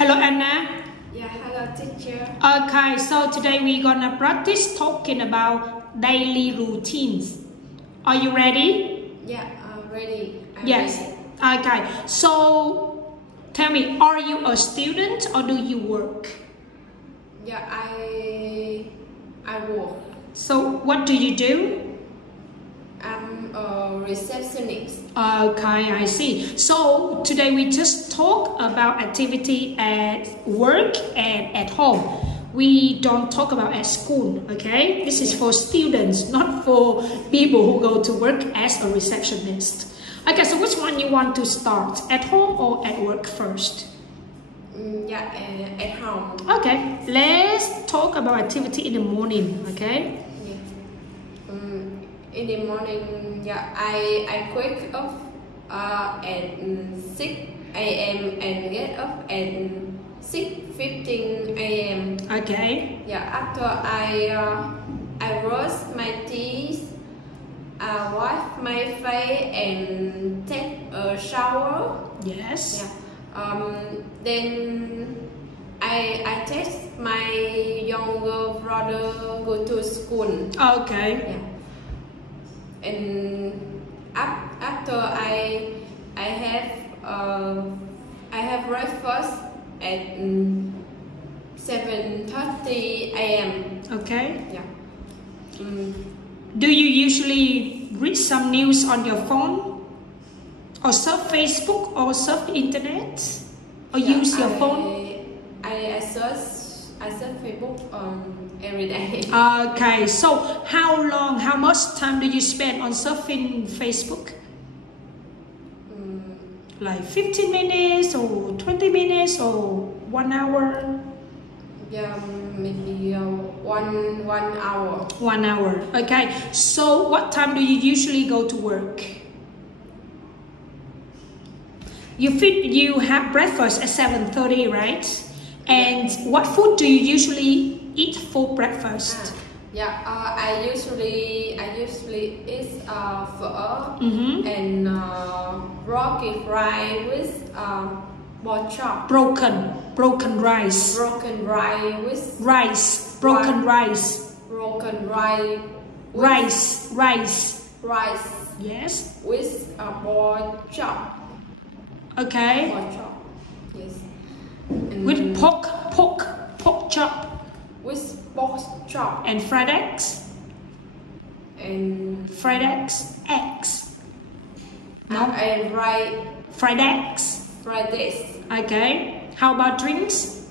Hello, Anna. Yeah, hello, teacher. Okay, so today we're gonna practice talking about daily routines. Are you ready? Yeah, ready. Yes. Ready. Okay, so tell me, are you a student or do you work? Yeah, I work. So what do you do? I'm a receptionist. Okay, I see. So today we just talk about activity at work and at home. We don't talk about at school, okay? This is for students, not for people who go to work as a receptionist. Okay, so which one you want to start? At home or at work first? Yeah, at home. Okay, let's talk about activity in the morning, okay? Yeah. In the morning, yeah, I wake up at 6 a.m. and get up at 6:15 a.m. Okay. Yeah, after I brush my teeth, wash my face and take a shower. Yes. Yeah. Then I text my younger brother go to school. Okay. Yeah. And after I have breakfast at 7:30 a.m. Okay. Yeah. Do you usually read some news on your phone? Or surf Facebook or surf the internet? Or use your phone? I search Facebook every day. Okay, so how much time do you spend on surfing Facebook? Like 15 minutes or 20 minutes or 1 hour? Yeah, maybe 1 hour. 1 hour, okay. So what time do you usually go to work? You have breakfast at 7:30, right? And what food do you usually eat for breakfast? I usually eat pho and broccoli fry with pork chop. Broken rice. Broken rice with Broken rice. Broken rice. Rice. Rice. Yes. With pork chop. Okay. Pork chop. Yes. With pork chop. With pork chop. And fried eggs. And fried eggs. No. And fried eggs. Fried eggs. Okay. How about drinks?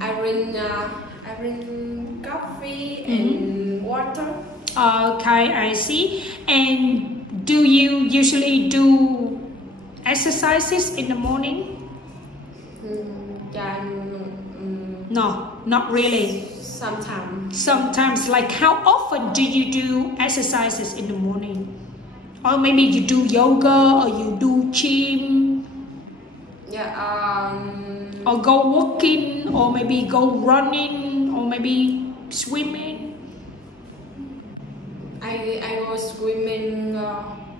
I drink coffee and water. Okay, I see. And do you usually do exercises in the morning? No, not really. Sometimes, like how often do you do exercises in the morning? Or maybe you do yoga or you do gym? Or go walking or maybe go running or maybe swimming? I go swimming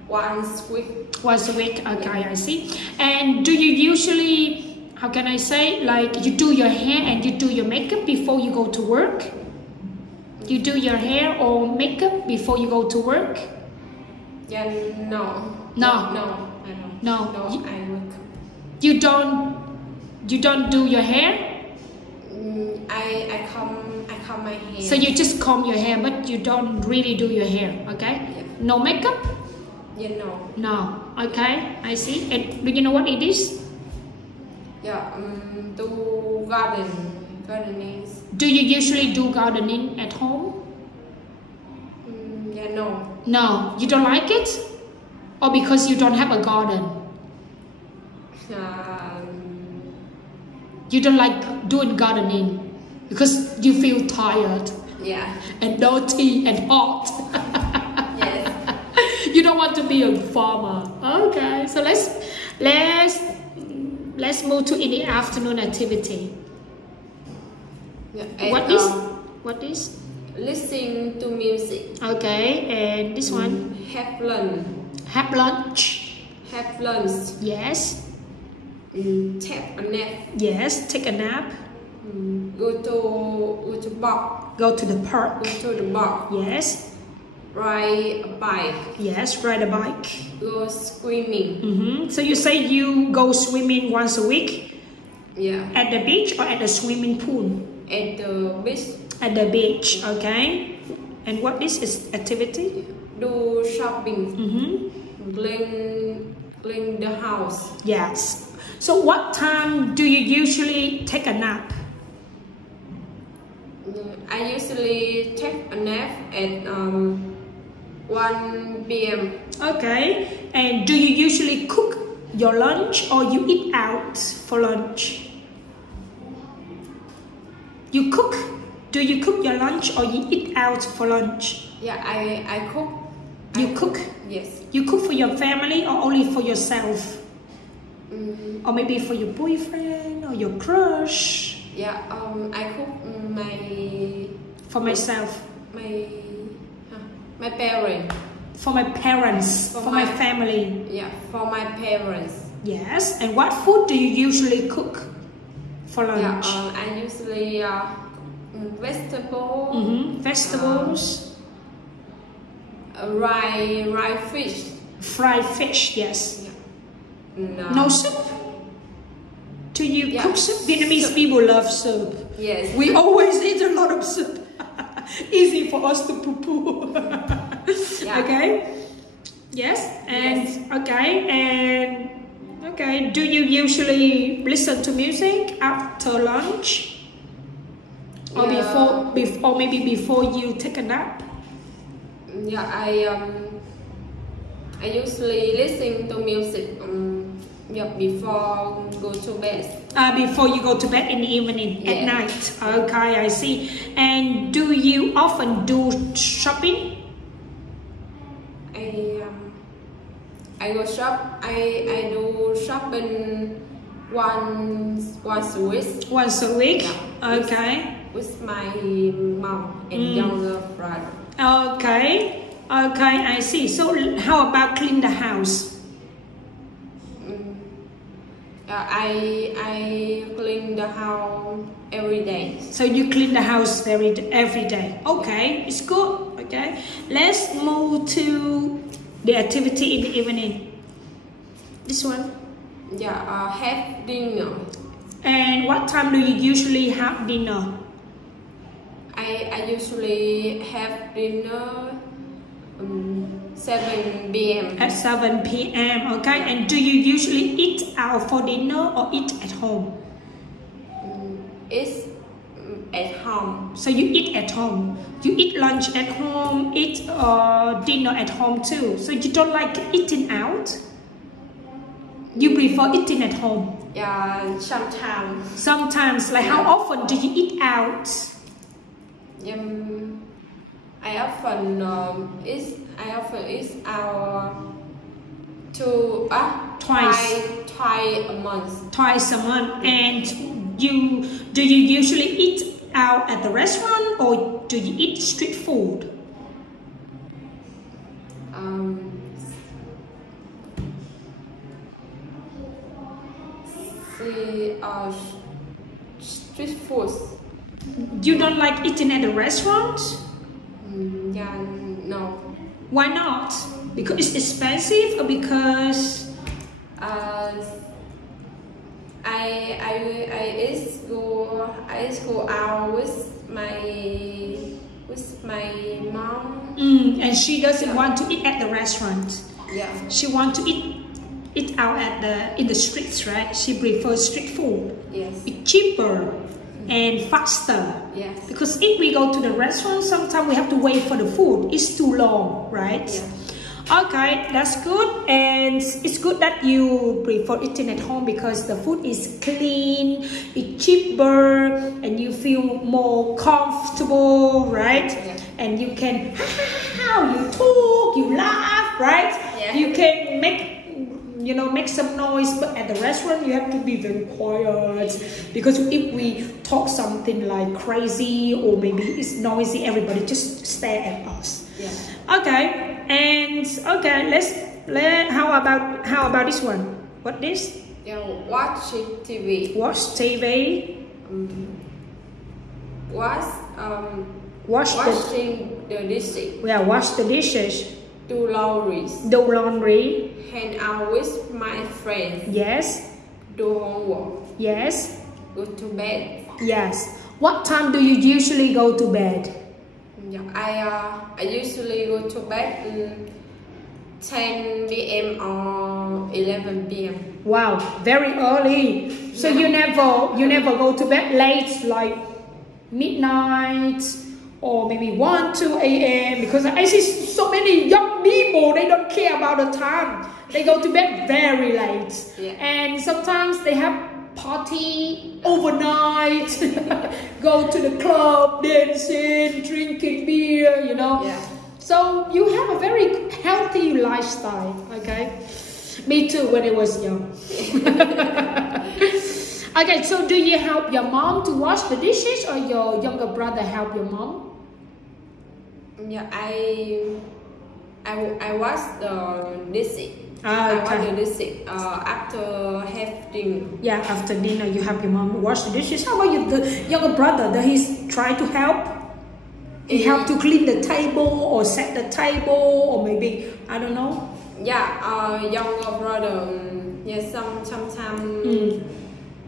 once a week. Once a week, okay, I see. And do you usually, how can I say, like you do your hair and you do your makeup before you go to work? You do your hair or makeup before you go to work? Yeah, no. No. I don't. No. No, I work. You don't do your hair? I comb my hair. So you just comb your hair, but you don't really do your hair, okay? Yeah. No makeup? Yeah, no. No. Okay, I see. And do you know what it is? Yeah, do gardening. Do you usually do gardening at home? Yeah, no. No, you don't like it? Or because you don't have a garden? You don't like doing gardening because you feel tired. Yeah. And dirty and hot. Yes. You don't want to be a farmer. Okay, so let's move to in the afternoon activity. Yeah, What is? Listening to music. Okay, and this one? Have lunch. Have lunch. Have lunch. Yes. take a nap. Yes, take a nap. Go to park. Go to the park. Go to the park. Yes. Ride a bike. Yes, ride a bike. Go swimming. So you say you go swimming once a week? Yeah. At the beach or at the swimming pool? At the beach. At the beach, okay. And what is its activity? Do shopping. Clean the house. Yes. So what time do you usually take a nap? I usually take a nap at 1 p.m. Okay. And do you usually cook your lunch or you eat out for lunch? You cook? Do you cook your lunch or you eat out for lunch? Yeah, I cook. You cook? Yes. You cook for your family or only for yourself? Or maybe for your boyfriend or your crush? Yeah, I cook for myself. My parents. For my parents. For my family. Yeah, for my parents. Yes. And what food do you usually cook for lunch? Yeah, I usually vegetables. Vegetables. Fried fish. Fried fish, yes. Yeah. No soup? Do you cook soup? Vietnamese people love soup. Yes. We always eat a lot of soup. Easy for us to poo-poo. Yeah. Okay. Yes. And yes. Okay. And okay. Do you usually listen to music after lunch? Or before maybe before you take a nap? Yeah, I usually listen to music before go to bed. Before you go to bed in the evening, at night. Okay, I see. And do you often do shopping? I go shop. I do shopping once a week. Once a week. Yeah. Okay. With my mom and younger brother. Okay. Okay, I see. So how about clean the house? I clean the house every day. So you clean the house every day. Okay, it's good. Okay, let's move to the activity in the evening. This one. Yeah, have dinner. And what time do you usually have dinner? I usually have dinner 7 p.m. At 7 p.m. Okay, and do you usually eat out for dinner or eat at home? It's at home. So you eat at home. You eat lunch at home, eat dinner at home too. So you don't like eating out? You prefer eating at home? Yeah, sometimes. Sometimes, like how often do you eat out? I often eat out twice a month. Twice a month. And do you usually eat out at the restaurant or do you eat street food? Street food. You don't like eating at the restaurant? Yeah, no. Why not? Because it's expensive or because I go out with my mom. And she doesn't want to eat at the restaurant. Yeah. She wants to eat out in the streets, right? She prefers street food. Yes. It's cheaper and faster. Yes. Because if we go to the restaurant, sometimes we have to wait for the food. It's too long, right? Yeah. Okay, that's good. And it's good that you prefer eating at home because the food is clean, it's cheaper, and you feel more comfortable, right? Yeah. And you can, you talk, you laugh, right? Yeah. You can make some noise, but at the restaurant you have to be very quiet because if we talk something like crazy or maybe it's noisy, everybody just stare at us. Yeah. Okay, and okay, how about this one? What this? Yeah, watching TV. Watch TV. Washing the dishes. Yeah, wash the dishes. Do laundry. Do laundry. Hang out with my friends. Yes. Do homework. Yes. Go to bed. Yes. What time do you usually go to bed? Yeah, I usually go to bed 10 p.m. or 11 p.m. Wow, very early. So you never go to bed late, like midnight or maybe 1, 2 a.m. because I see so many young people, they don't care about the time. They go to bed very late. Yeah. And sometimes they have party overnight, go to the club, dancing, drinking beer, you know. Yeah. So you have a very healthy lifestyle, okay? Me too when I was young. Okay, so do you help your mom to wash the dishes or your younger brother help your mom? Yeah, I wash the dishes. Okay. I wash the dishes after have dinner. Yeah, after dinner you help your mom wash the dishes. How about you, the younger brother? Does he try to help? He help to clean the table or set the table or maybe, I don't know. Yeah, younger brother, sometimes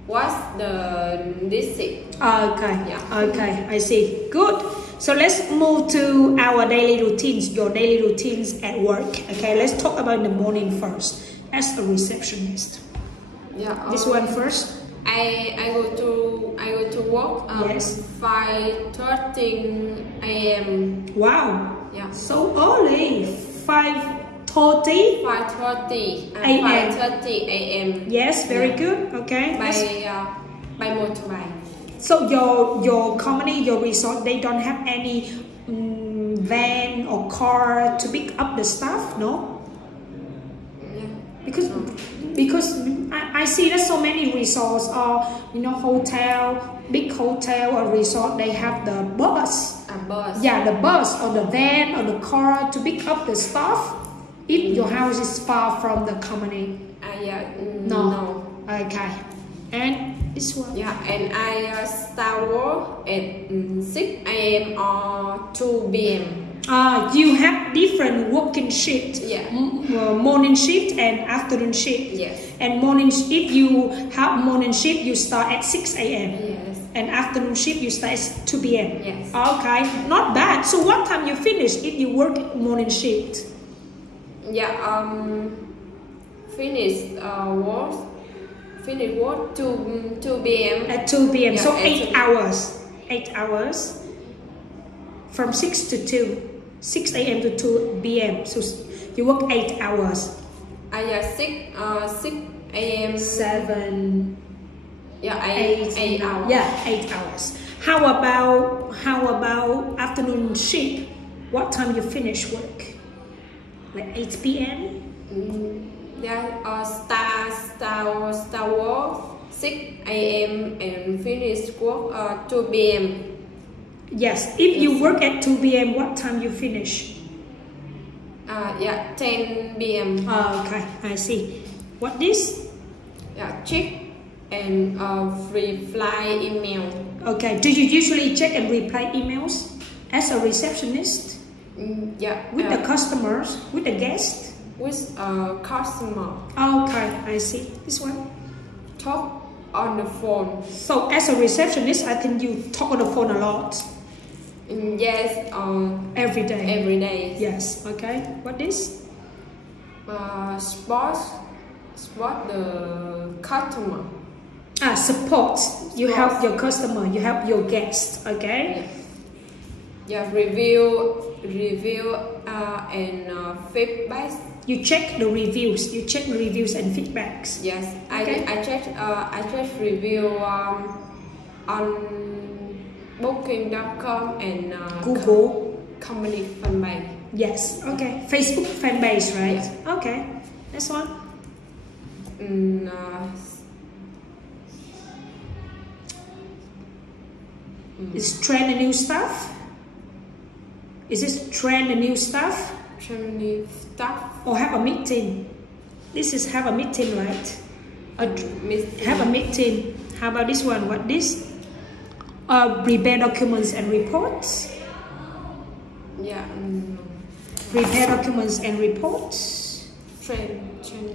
wash the dishes. Okay, Yeah. okay, I see. Good. So let's move to our daily routines, your daily routines at work. Okay, let's talk about the morning first. As a receptionist. Yeah. This one first. I go to work. Yes. 5:30 a.m. Wow. Yeah. So early. 5:30. 5:30 a.m. 5:30 a.m. Yes, very good. Okay. By motorbike. So your company, your resort, they don't have any van or car to pick up the staff, no? Yeah. Because I see that so many resorts or hotel, big hotel or resort, they have the bus. A bus. Yeah, the bus or the van or the car to pick up the staff if your house is far from the company. No. Okay. And this one. Yeah, and I start work at 6 a.m. or 2 p.m. You have different working shift. Yeah. Morning shift and afternoon shift. Yes. And morning, if you have morning shift, you start at 6 a.m. Yes. And afternoon shift, you start at 2 p.m. Yes. Okay, not bad. So what time you finish if you work morning shift? Yeah. Finish work 2 p.m. At 2 p.m. Yeah, So at 8 2. hours. 8 hours. From 6 to 2. 6 a.m. to 2 p.m. So you work 8 hours. 6 a.m. 7. Yeah, 8 8 hours. Yeah, 8 hours. How about afternoon shift? What time you finish work? Like 8 p.m. Yeah. Start work 6 a.m. and finish work 2 p.m. Yes. If you work at 2 p.m., what time you finish? 10 p.m. Okay, I see. What this? Yeah, check and reply email. Okay. Do you usually check and reply emails as a receptionist? Yeah. With the customers, with the guests? With a customer. Okay, I see. This one. Talk on the phone. So as a receptionist, I think you talk on the phone a lot. Yes. Every day. Every day. Yes. Okay. What is? Support the customer. Support. You help your customer. You help your guest. Okay. Yeah. Review and feedback. You check the reviews. You check the reviews and feedbacks. Yes. Okay. I check review on Booking.com and Google. company fanpage. Yes. Okay. Facebook fan base, right? Yeah. Okay. Next one. Is train the new staff? Is this train the new staff? Train new staff. Or have a meeting? This is have a meeting, right? Have a meeting. How about this one? What this? Prepare documents and reports. Yeah. Prepare documents and reports.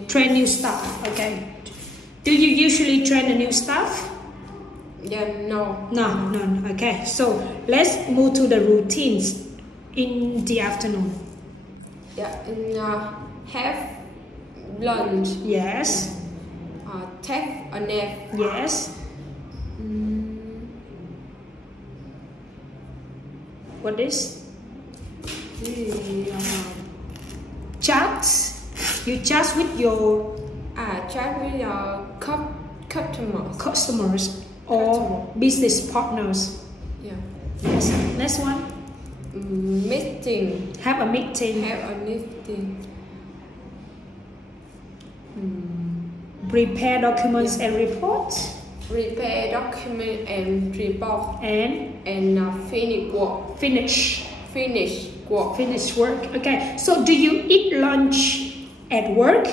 Train new staff. Okay. Do you usually train the new staff? Yeah. No. No. Okay. So let's move to the routines in the afternoon. Yeah. Have lunch. Yes. Take a nap. Yes. What is? Chat. You chat with your Chat with your customers or business partners. Yeah. Yes. Next one. Meeting. Have a meeting. Have a meeting. Prepare documents and reports. Prepare document and report. And finish work. Finish work. Okay. So do you eat lunch at work?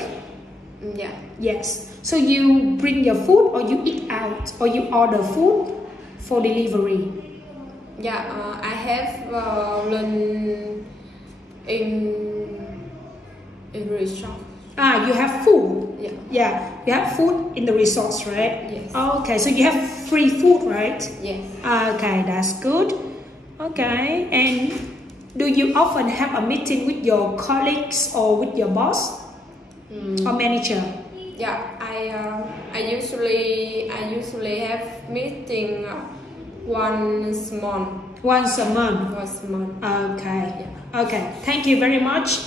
Yeah. Yes. So you bring your food or you eat out or you order food for delivery? Yeah. I have lunch in resort. You have food. Yeah. Yeah. You have food in the resorts, right? Yes. Okay. So you have free food, right? Yes. Okay, that's good. Okay. And do you often have a meeting with your colleagues or with your boss or manager? Yeah, I usually have meeting once a month. Once a month. Once a month. Okay. Yeah. Okay. Thank you very much.